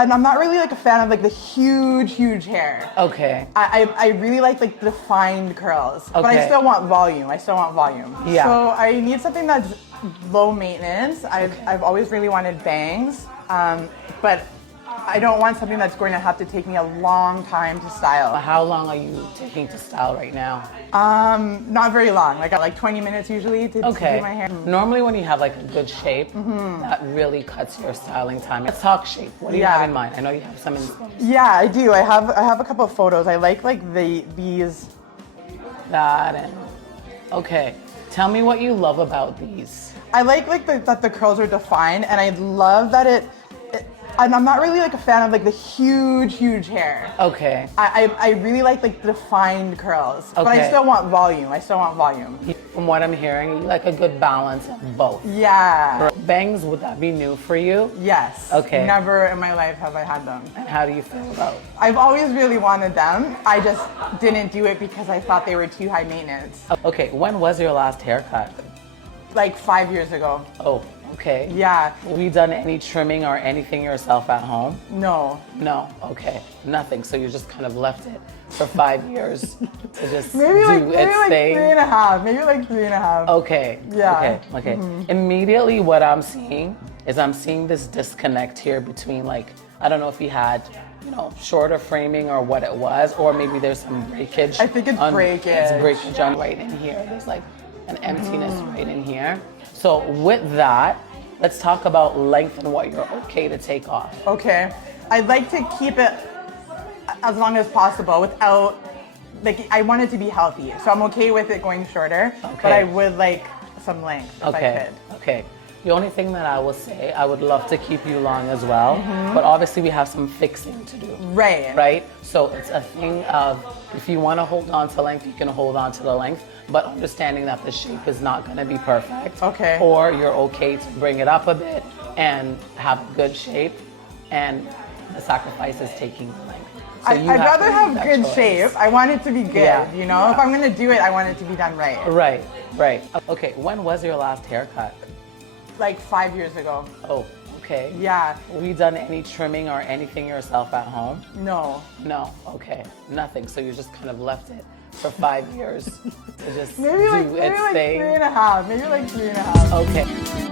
And I'm not really like a fan of like the huge hair. Okay. I really like defined curls, but I Okay. still want volume. Yeah. So I need something that's low maintenance. I've always really wanted bangs, but I don't want something that's going to have to take me a long time to style. How long are you taking to style right now? Not very long. Like 20 minutes usually to do my hair. Normally when you have like a good shape, that really cuts your styling time. Let's talk shape. What do you have in mind? I know you have some in Yeah, I do. I have a couple of photos. I like these. that and okay. Tell me what you love about these. I like that the curls are defined, and I love that and I'm not really like a fan of like the huge hair. Okay. I really like defined curls, but I Okay. still want volume. From what I'm hearing, you like a good balance of both. Yeah. Bangs, would that be new for you? Yes. Okay. Never in my life have I had them. And how do you feel about? I've always really wanted them. I just didn't do it because I thought they were too high maintenance. Okay, when was your last haircut? Like 5 years ago. Oh, okay. Yeah. Have you done any trimming or anything yourself at home? No. No, okay, nothing. So you just kind of left it for 5 years to just Maybe like do its thing. 3.5. Maybe like 3.5. Okay. Yeah. Okay. Immediately, what I'm seeing is this disconnect here between like I don't know if you had shorter framing or what it was, or maybe there's some breakage. I think it's breakage. It's breakage on right in here. There's like an emptiness right in here. So with that, let's talk about length and what you're okay to take off. Okay. I'd like to keep it as long as possible without, I want it to be healthy. So I'm okay with it going shorter, but I would like some length if I could. Okay. The only thing that I will say, I would love to keep you long as well, but obviously we have some fixing to do. Right? So it's a thing of, if you want to hold on to length, you can hold on to the length, but understanding that the shape is not going to be perfect. Okay. Or you're okay to bring it up a bit and have a good shape, and the sacrifice is taking the length. So I'd rather have good choice. shape. I want it to be good, If I'm going to do it, I want it to be done right. Right. Okay, when was your last haircut? Like 5 years ago. Oh, okay. Yeah. Have you done any trimming or anything yourself at home? No. No, okay, nothing. So you just kind of left it for 5 years to just Maybe do like its thing. 3.5. Maybe like 3.5. Okay.